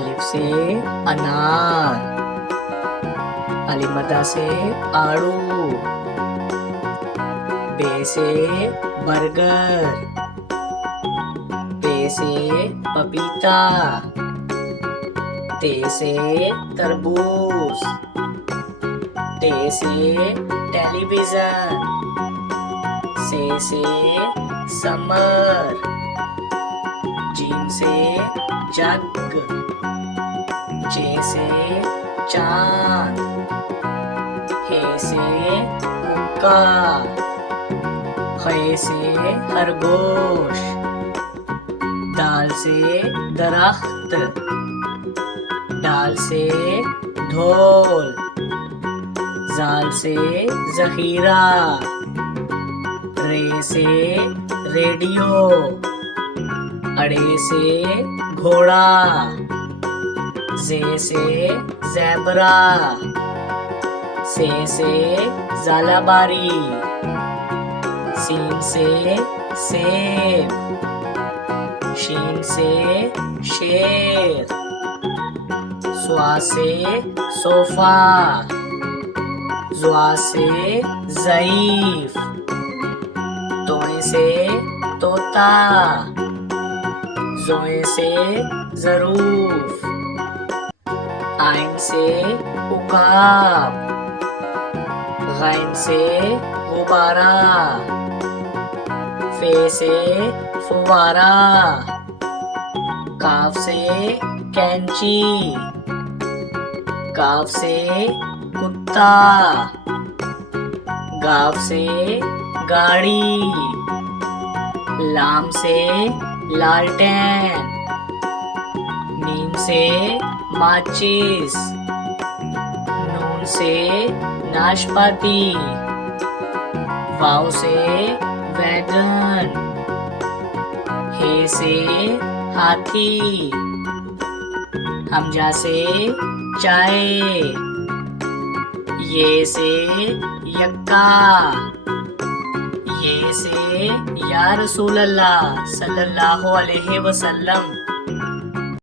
अलिफ से अनार, अलिफ मद्दा से आड़ू, बे से बर्गर, पे से पपीता, ते से तरबूज, टे से टेलीविजन, से समर, जीम से जग, चे से चांद, हे से हुक्का, खे से खरगोश, दाल से दरख्त, दाल से ढोल, जाल से जखीरा, रे से रेडियो, अड़े से घोड़ा, जे से ज़ेबरा, से ज़ालाबारी, सीन से सेब, शीन से शेर, स्वा से सोफा, ज़्वा से ज़ईफ, तोए से तोता, ज़ोए से ज़रूफ, आइन से उकाब, गैन से गुब्बारा, फे से फुवारा, काफ से कैंची, काफ से कुत्ता, गाफ से गाड़ी, लाम से लालटेन, मीम से माचिस, नून से नाशपाती, वाव से वैगन, हे से हाथी, हमजा से चाय, ये से यक्का, ये से या रसूल अल्लाह सल्लल्लाहु अलैहि वसल्लम।